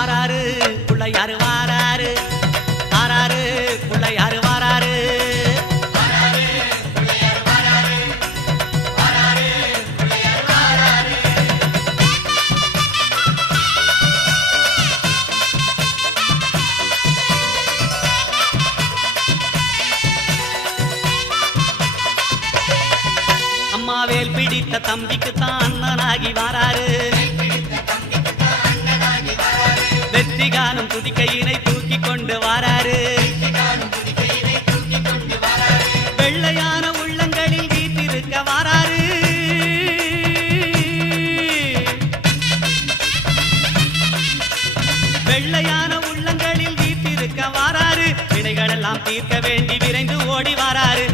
வாராரு புள்ளையாரு வாராரு வாராரு புள்ளையாரு வாராரு அம்மாவேல் பிடித்த தம்பிக்கு தான் அண்ணனாகி வாராரு வெற்றி காணும் துதிக்கையினை தூக்கி கொண்டு வாராரு வெள்ளையான உள்ளங்களில் வீட்டிருக்க வாராரு வெள்ளையான உள்ளங்களில் வீட்டிருக்க வாராரு வினைகளெல்லாம் தீர்க்க வேண்டி விரைந்து ஓடி வாராரு